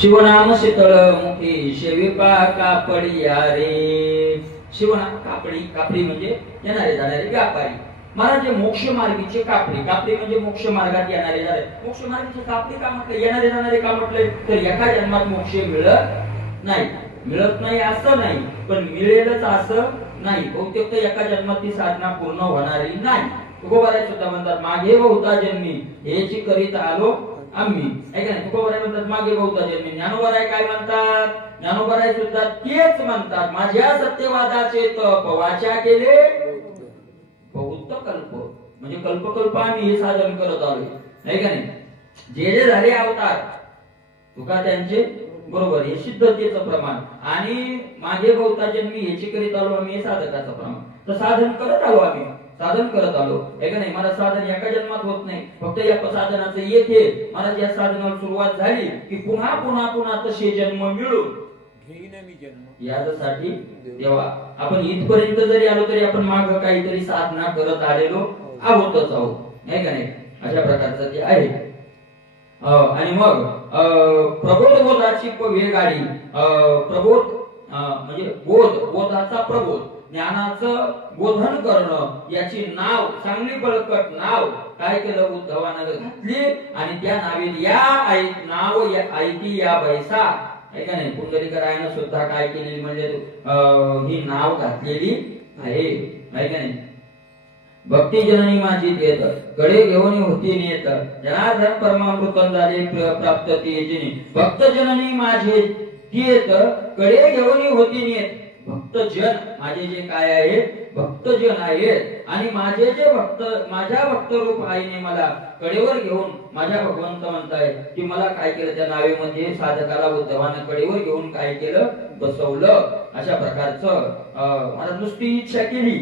शिवनाम शीतळ मुखी शेविपा कापडिया रे. शिवनाम कापडी. कापडी म्हणजे येणारे जाणारे व्यापारी. महाराज मोक्ष मार्गीचे कापडी. कापडी म्हणजे मोक्ष मार्गात येणारे जाणारे. मोक्ष मार्गीचे कापडी का म्हटलं? येणारे जाणारे का म्हटले? तर एका जन्मात मोक्ष मिळत नाही. मिळत नाही असं नाही, पण मिळेलच असं नाही, बहुतेक तर एका जन्मात ती साधना पूर्ण होणारी नाही. तुकोबाराय सुद्धा म्हणतात मागे बहुता जन्मी हेची करीत आलो आम्ही, आहे का नाही? तुकोबाराय म्हणतात मागे बहुता जन्मी. ज्ञानोबाराय काय म्हणतात? ज्ञानोबाराय सुद्धा तेच म्हणतात, माझ्या सत्यवादाचे तप वाचा केले बहुत कल्प, म्हणजे कल्पकल्प आम्ही हे साधन करत आलोय, नाही का नाही? जे जे झाले अवतार तुका त्यांचे बरोबर हे सिद्धतेचं प्रमाण, आणि मागे बहुता जन्मी याची करीत आलो आम्ही हे साधकाचं प्रमाण. तर साधन करत आलो आम्ही, साधन करत आलो, आहे का नाही? मला साधन एका जन्मात होत नाही, फक्त या साधनाचं एक हे, मला या साधनाला सुरुवात झाली की पुन्हा पुन्हा पुन्हा तसे जन्म मिळून घेईन मी जन्म. यासाठी तेव्हा आपण इथपर्यंत जरी आलो तरी आपण माग काहीतरी साधना करत आलेलो आहोतच आहोत, नाही का नाही? अशा प्रकारचं ते आहे. आणि मग प्रबोध बोधाची वेगाडी, प्रबोध म्हणजे बोधाचा प्रबोध, ज्ञानाचं बोधन करणं, याची नाव चांगली बळकट नाव काय केलं उद्धवानं घातली, आणि त्या नावेत या नाव ऐकी या बैसा, आहे का नाही? पुंडलिकरायनं सुद्धा काय केलेली म्हणजे ही नाव घातलेली आहे, का नाही? भक्ती जननी माझी देत कडे घेऊन होती नेत, जनार्दन परमामृतन झाले प्राप्त तेजिनी. भक्त जननी माझे देत कडे घेऊन होती नेत. भक्तजन माझे जे काय आहे भक्तजन आहेत, आणि माझे जे भक्त माझ्या भक्तरूप आईने मला कडेवर घेऊन, माझ्या भगवंत म्हणताय की मला काय केलं त्या नावेमध्ये साधकाला उद्धवानं कडेवर घेऊन काय केलं बसवलं. अशा प्रकारचं मला नुसती इच्छा केली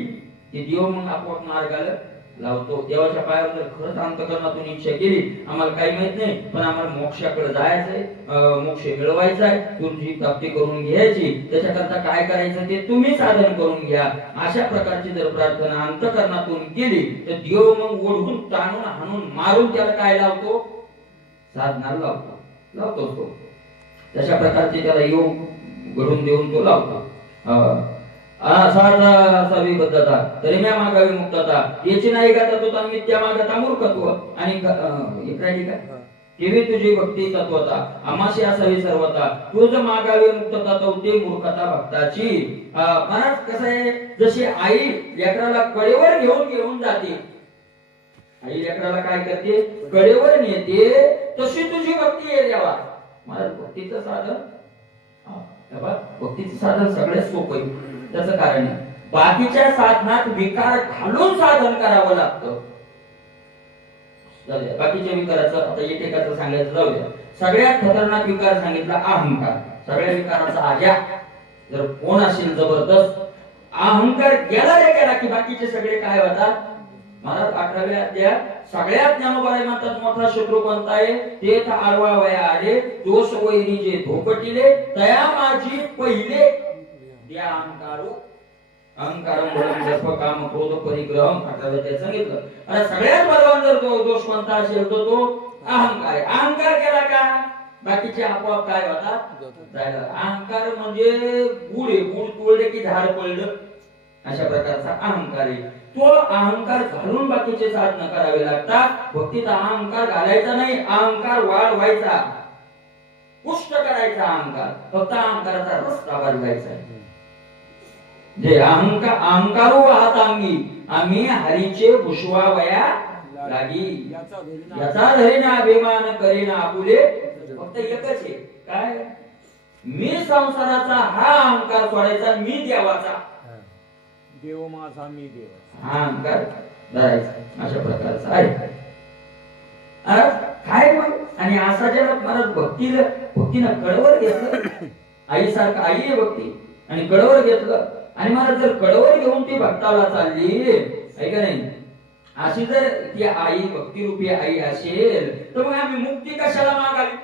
की देव मग आपोआप मार्गाला लावतो. देवाच्या पायावर जर खरंच अंतकरणातून इच्छा केली, आम्हाला काही माहित नाही पण आम्हाला मोक्षाकडे जायचंय, मोक्ष मिळवायचा आहे, तुमची प्राप्ती करून घ्यायची, त्याच्याकरता काय करायचं ते तुम्ही साधन करून घ्या. अशा प्रकारची जर प्रार्थना अंतकरणातून केली तर देव मग ओढून ताणून हाणून मारून त्याला काय लावतो साधनाला लावतो तो. तशा प्रकारचे त्याला योग घडून देऊन तो लावतो. असावी बद्धता तरी म्या मागावी मुक्तता, याची नाही गाता तो मिथ्या मागता मूर्खत्व, आणि केवी तुझी भक्ती तत्वता आमाशी असावी सर्वता, तुझ मागावी मुक्तता तो ते मूर्खता भक्ताची. महाराज कसं आहे, जशी आई लेकराला कडेवर घेऊन जाते, आई लेकराला काय करते कडेवर नेते, तशी तुझी भक्ती आहे देवा. महाराज भक्तीचं साधन, भक्तीचं साधन सगळ्यात सोपं आहे. त्याचं कारण बाकीच्या साधनात विकार घालून साधन करावं लागतं. बाकीच्या विकाराचं आता एकेकाचं सांगायचं जाऊया. सगळ्यात खतरनाक विकार सांगितला अहंकार. सगळ्या विकाराचा आज्या जर कोण असेल जबरदस्त, अहंकार गेला की बाकीचे सगळे काय होतात. महाराज 11व्या अध्यायात सगळ्यात ज्ञानोबाई म्हणतात मोठा शत्रू कोणता आहे, ते आडवा वया आले दोष वैरी जे धोपटिले, तया माझी पहिले द्या अहंकारू. अहंकारम काम क्रोध परिग्रहम 11व्या सांगितलं. आणि सगळ्यात बलवान जर तो दोष कोणता असेल तर तो अहंकार. अहंकार केला का बाकीचे आपोआप काय होतात जायला. अहंकार म्हणजे गुढ आहे, गुढ तोडले की झाड पडलं, अशा प्रकारचा अहंकार आहे. तो अहंकार घालून बाकीचे साधन करावे लागतात. भक्तीत अहंकार घालायचा नाही, अहंकार वाढवायचा, पुष्ट करायचा अहंकार, फक्त अहंकाराचा रस्ता बदलायचा आहे. जे अहंकारू वाहत आम्ही हरीचे भुषवावया लागी, याचा धरीना अभिमान करीना आपुले. फक्त एकच आहे काय, मी संसाराचा हा अहंकार सोडायचा, मी देवाचा, देव माझा मी देव, हा अहंकार धरायचा. अशा प्रकारचा आहे काय मग. आणि असा ज्याला मला भक्तीनं कळवर घेतलं, आईसारखं आई आहे भक्ती, आणि कळवर घेतलं, आणि मला जर कळवर घेऊन ती भक्ताला चालली आहे का नाही, अशी जर ती आई भक्तिरूपी आई असेल तर मग आम्ही मुक्ती कशाला मागावी.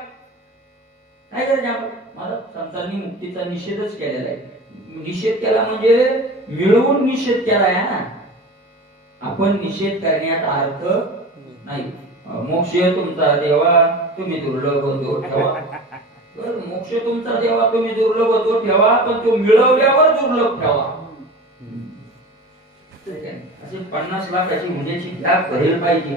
काय करायचं आपण. मला संतांनी मुक्तीचा निषेधच केलेला आहे. निषेध केला म्हणजे मिळवून निषेध केला आहे ना. आपण निषेध करण्यात अर्थ नाही. मोक्ष तुमचा देवा तुम्ही दुर्लभ होतो ठेवा, मोक्ष तुमचा देवा तुम्ही दुर्लभ होतो ठेवा, पण तो मिळवल्यावर दुर्लभ ठेवा. असे 50 लाखाची हुंड्याची घ्या भरेल पाहिजे.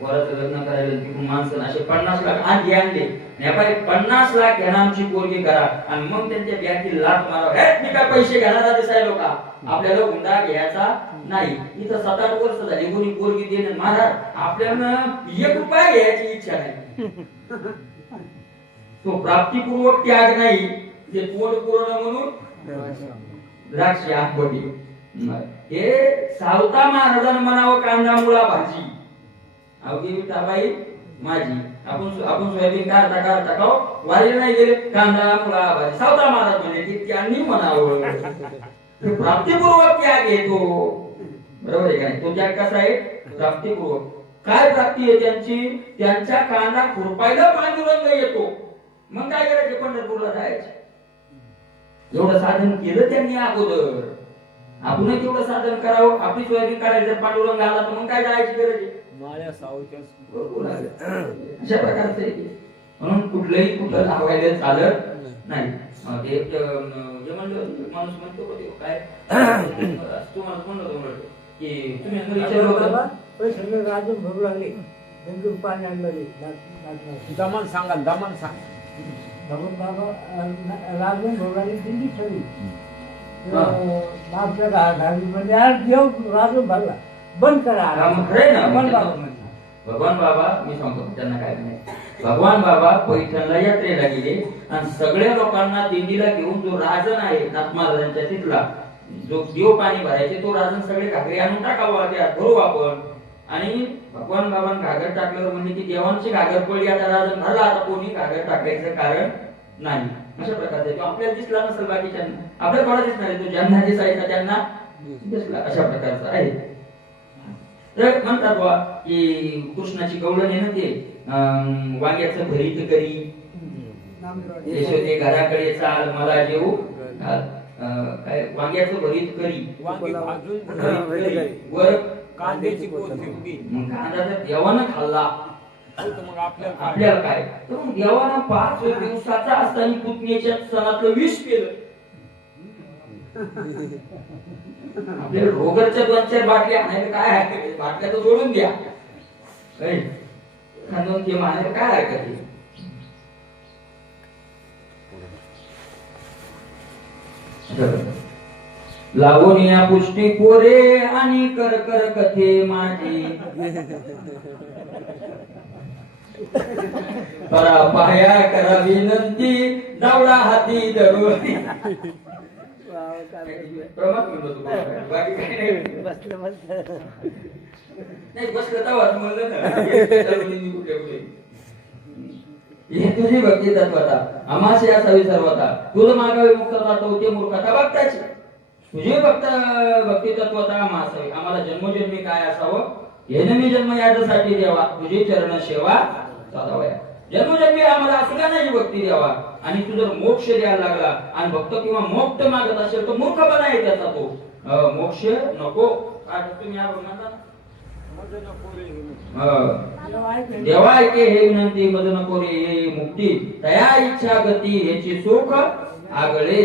वराचं लग्न करायला तिकडून माणसं असे 50 लाख आणले आणले नेपाळी 50 लाख घ्या आमची पोरगी करा आणि मग त्यांच्या बँकेत लाट मारा हे मी काय पैसे घेणार दिसायलो का आपल्याला हुंडा घ्यायचा नाही इथं 7-8 वर्ष झाली कोणी पोरगी देणं महाराज आपल्याला 1 रुपया घ्यायची इच्छा नाही तो प्राप्तिपूर्वक त्याग नाही ते पोट पूर्ण म्हणून द्राक्ष आंबोली हे सावता महाराजांना म्हणावं कांदा मुळा भाजी अवघी विठाबाई माझी आपण सोयाबीन काढता खाऊ वारी नाही गेले कांदा मुळा भाजी सावता महाराज म्हणे की त्यांनी म्हणावं प्राप्तिपूर्वक त्याग येतो बरोबर आहे का नाही तो त्याग कसा आहे प्राप्तिपूर्वक काय प्राप्ती आहे त्यांची त्यांच्या कांदा खुरपायला पांडुरंग येतो मग काय करायचे पंढरपूरला जायचे एवढं साधन केलं त्यांनी अगोदर आपणच तेवढं साधन करावं आपली सोयाबीन काढायची जर पांडुरंग आला तर मग काय जायची गरज आहे माळ्या सावच्या अशा प्रकारचं आहे म्हणून कुठलंही कुठं लावायला चालत नाही ते जे म्हणलं माणूस म्हणतो काय तुम्हाला म्हणलं की तुम्ही विचारलं होतं पैसे राजून भरू लागले बेंगळूर पाणी आणलं दमन सांगा दमन सांग भगवान बाबा राजून भरू लागले दिल्ली सगळी मागच्या दहावीमध्ये आज देव राजून भरला बंद करा खरे ना बंद बाबा भगवान बाबा मी सांगतो त्यांना काय नाही भगवान बाबा पैठणला यात्रेला गेले आणि सगळ्या लोकांना दिंडीला घेऊन जो राजन आहे नाथ महाराजांच्या तिथला जो देव पाणी भरायचे तो राजन सगळे घागरे आणून टाकावा त्यात भरू आपण आणि भगवान बाबांनी घागर टाकल्यावर म्हणजे की देवांची घागर पडली आता राजन भरला आता कोणी घागर टाकायचं कारण नाही अशा प्रकारचे तो आपल्याला दिसला नसेल बाकीच्यांना आपल्याला थोडा दिसणार आहे तो ज्यांना दिसायचा त्यांना दिसला अशा प्रकारचा आहे तर म्हणतात बा की कृष्णाची गवळण आहे ना ते वांग्याचं भरीत करी यशोदे घराकडे चाल मला जेऊ काय वांग्याचं भरीत करी वांगी भाजून वर कांद्याची कोथिंबीर मग कांदा तर देवानं खाल्ला मग आपल्याला काय तर मग देवानं 5 दिवसाचा असताना पुतण्याच्या सणातलं विष केलं आपल्याला रोगरच्या 2-4 बाटल्या आणायला काय आहे बाटल्या तर सोडून द्या खांदून ते मानायला काय हरकत आहे लावून पुष्टी पोरे आणि कर कर कथे माझी परा पाया करा विनंती दावडा हाती धरून बसलं तर म्हणलं ना हे तुझी भक्ती तत्वता आमाशी असावी सर्वता तुला मागावी मुक्तता तो ते मूर्खता बघताची तुझी भक्ती तत्वता आम्हा असावी आम्हाला जन्मोजन्मी काय असावं हे मी जन्म याच्यासाठी द्यावा तुझी चरण सेवा साधावया जन्मोजन्मी आम्हाला असं नाही भक्ती द्यावा आणि तू जर मोक्ष द्यायला लागला आणि भक्त किंवा मोक्ष मागत असेल तर मूर्खपणा आहे त्याचा तो मोक्ष नको काय तुम्ही या म्हणता देवा ऐके हे विनंती मद नको रे ये मुक्ती तया इच्छा गती ह्याची सुख आगळे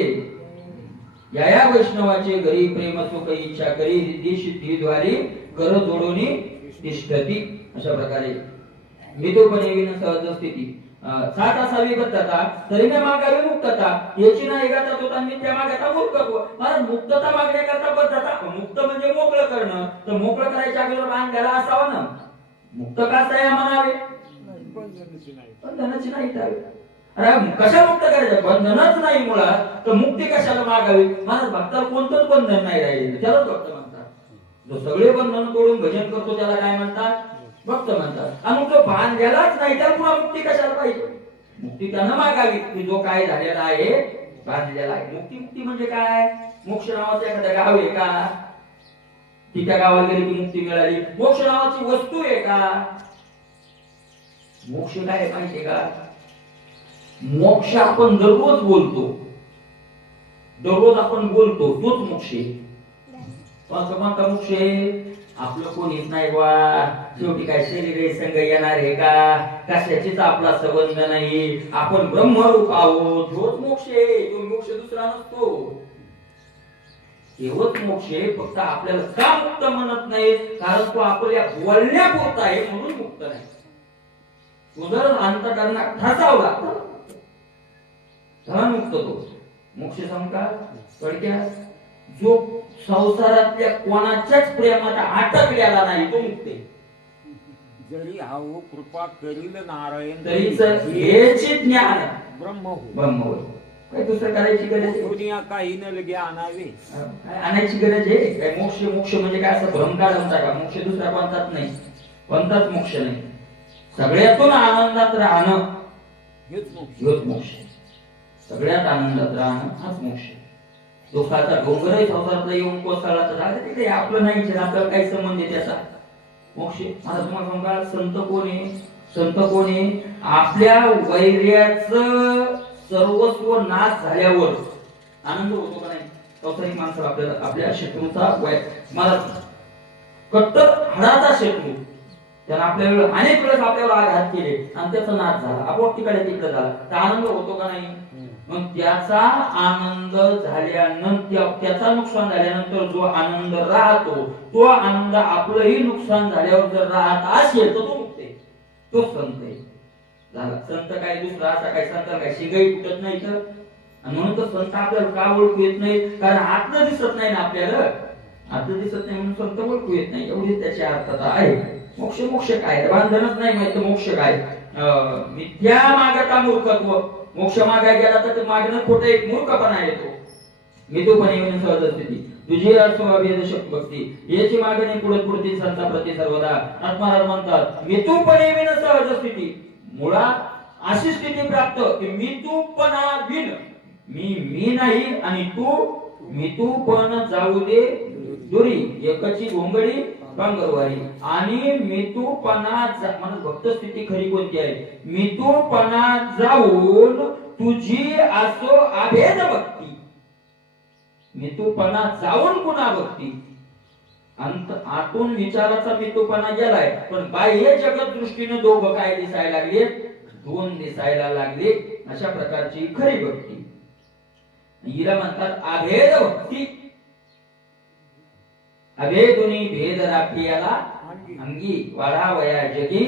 या वैष्णवाचे घरी प्रेम सुख इच्छा करी रिद्धी सिद्धी द्वारी कर जोडोनी तिष्ठती अशा प्रकारे मितोपणे विन सहज स्थिती 7 असावी बद्धता तरी न मागावी मुक्तता याची ना एकाचा होता मी त्या मागता मूर्खत्व मला मुक्तता मागण्याकरता बद्धता मुक्त म्हणजे मोकळं करणं तर मोकळं करायच्या अगोदर बांध घ्यायला असावं ना मुक्त कसं आहे म्हणावे बंधनाची नाही त्यावे अरे कशा मुक्त करायचं बंधनच नाही मुळात तर मुक्ती कशाला मागावी मला भक्ताला कोणतंच बंधन नाही राहिले त्यालाच भक्त म्हणतात जो सगळे बंधन तोडून भजन करतो त्याला काय म्हणतात भक्त म्हणतात आणि तो भान घ्यायलाच नाही तर पुन्हा मुक्ती कशाला पाहिजे मुक्ती त्यानं मागावी की जो काय झालेला आहे बांधलेला आहे मुक्ती म्हणजे काय मोक्ष नावाचं एखादं गाव आहे का ती त्या गावाला गेली की मुक्ती मिळाली मोक्ष नावाची वस्तू आहे का मोक्ष काय माहितीये का मोक्ष आपण दररोज बोलतो तोच मोक्ष कोणता मोक्ष आपलं कोणीच नाही बा शेवटी काय शरीर संग येणार आहे का कशाचीच आपला संबंध नाही आपण ब्रह्मरूप आहोत तोच मोक्ष आहे तो मोक्ष दुसरा नसतो तेवढंच मोक्ष आहे. फक्त आपल्याला का मुक्त म्हणत नाही? कारण तो आपल्या बोलण्यापुरता आहे म्हणून मुक्त नाही. तो जर अंतकरणात ठसावला तर मुक्त तो. मोक्ष संकार थोडक्यात जो संसारातल्या कोणाच्याच प्रेमात अटकलेला नाही तो मुक्त आहे. जरी हा कृपा करील नारायण तरीच हेच ज्ञान ब्रह्म हो. ब्रह्म होय. काय दुसरं करायची गरज आहे? दुनिया काही न लगे आणावे. काय आणायची गरज आहे? काय मोक्ष मोक्ष म्हणजे काय असं भ्रम काढता का? मोक्ष दुसरा कोणताच नाही, कोणताच मोक्ष नाही. सगळ्यातून आनंदात राहणं हेच मोक्ष. हेच मोक्ष. सगळ्यात आनंदात राहणं हाच मोक्ष. दुःखाचा डोंगरही संसारातला येऊन कोसळला तर झालं तिकडे आपलं नाही, आपल्याला काही संबंध आहे त्याचा. मोक्ष मला तुम्हाला सांगा, संत कोण आहे? संत कोण आहे? आपल्या वैर्याचं सर्वस्व नाश झाल्यावर आनंद होतो का नाही? संसारिक माणसाला आपल्याला आपल्या शत्रूचा मला कट्टर हाडाचा शत्रू त्यानं आपल्याला अनेक वेळेस आपल्याला आघात केले आणि त्याचा नाश झाला, आपोआप तिकडे झाला, तर आनंद होतो का नाही? मग त्याचा आनंद झाल्यानंतर, त्याचा नुकसान झाल्यानंतर जो आनंद राहतो, तो आनंद आपलंही नुकसान झाल्यावर जर राहत असेल तर तो मुक्त आहे, तो संत आहे. झाला संत काय दुसरा असा काय संत काय शिगाई फुटत नाही तर. आणि म्हणून तर संत आपल्याला का ओळखू येत नाही? कारण आतलं दिसत नाही ना आपल्याला, आतलं दिसत नाही म्हणून संत ओळखू येत नाही. एवढी त्याची अर्थता आहे. मोक्ष मोक्ष काय? बांधणच नाही माहित मोक्ष काय? मिथ्या मागता मूर्खत्व. मोक्ष मागाय गेला तर मागणं खोटं एक मूर्खपणा येतो. मितूपणे येऊन सहज स्थिती तुझी असो अभेद शक्ती भक्ती याची मागणी पुढे पुढती संता प्रति सर्वदा. आत्माराम म्हणतात मितूपणे येऊन सहज स्थिती. मुळात अशी स्थिती प्राप्त की मितूपणा विन, मी नाही आणि तू मितूपण जाऊ दे दुरी, एकची घोंगडी पांगरवारी. आणि मितूपणा म्हणजे भक्त स्थिती खरी कोणती आहे? मितूपणा जाऊन तुझी असो अभेद भक्ती. मितूपणा जाऊन पुन्हा भक्ती. आतून विचाराचा मितूपणा गेलाय, पण बाह्य जगत दृष्टीने दोघं काय दिसायला लागले? दोन दिसायला लागले. अशा प्रकारची खरी भक्ती हिला म्हणतात अभेद भक्ती. अभेदुनी भेद राखियाला अंगी वाढावया जगी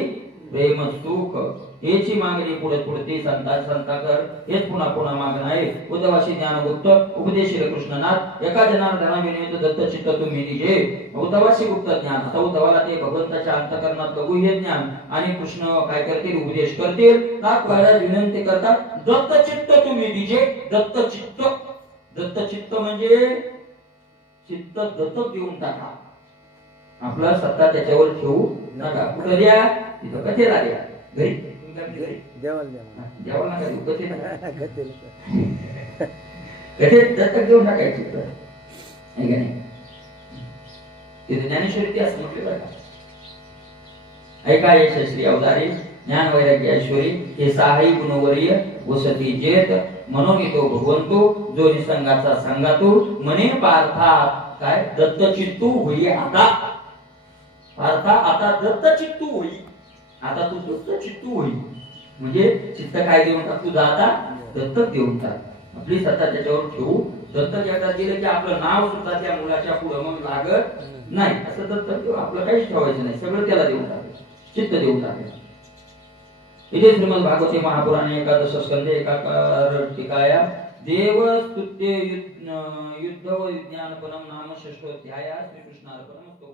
प्रेम सुख. हेची मागणी पुढे पुढते संता कर. हेच पुन्हा पुन्हा मागणं आहे. उद्धवाशी ज्ञानगुप्त उपदेश श्रीकृष्णनाथ एका जनार्दना विनयत दत्त चित्त तुम्ही दिजे. उद्धवाशी गुप्त ज्ञान. आता उद्धवाला ते भगवंताच्या अंतःकरणात गुह्य ज्ञान आणि कृष्ण काय करतील? उपदेश करतील. नाथ महाराज विनंती करतात दत्त चित्त तुम्ही दिजे. दत्त चित्त, दत्त चित्त म्हणजे चित्त दत्तक देऊन टाका. आपला सत्ता त्याच्यावर ठेवू नका. कुठं द्या? तिथं कथेला द्या. घरी देवाला नका देऊ, कथेत दत्तक देऊन टाकायची. नाही का नाही? तिथे ज्ञानेश्वरी ते असं म्हटलं बरं का? ऐका यशस्वी अवतारी ज्ञान वैराग्य ऐश्वरी हे सहाही गुणवर्य वसती जेत मनोमितो भगवंतो जो निसंगाचा संगातू म्हणे पार्था काय दत्तचित्तू होई आता. पार्था आता दत्तचित्तू होई. आता तू दत्तचित्तू होई म्हणजे चित्त काय देऊन टाक? तुझा आता दत्तक देऊन टाक. आपली सत्ता त्याच्यावर ठेवू. दत्तक एकदा दिलं की आपलं नाव सुद्धा त्या मुलाच्या पुढे मग लागत नाही. असं दत्तक आपलं काहीच ठेवायचं नाही. सगळं त्याला देऊन टाकायचं, चित्त देऊन टाकायचं. इथे श्रीमद भागवते महापुराणे एकादश स्कंदे एकाकार टीकाया देव स्तुत्य युद्ध व विज्ञानपरम नाम षष्ठोध्याय श्रीकृष्णार्पणमस्तु.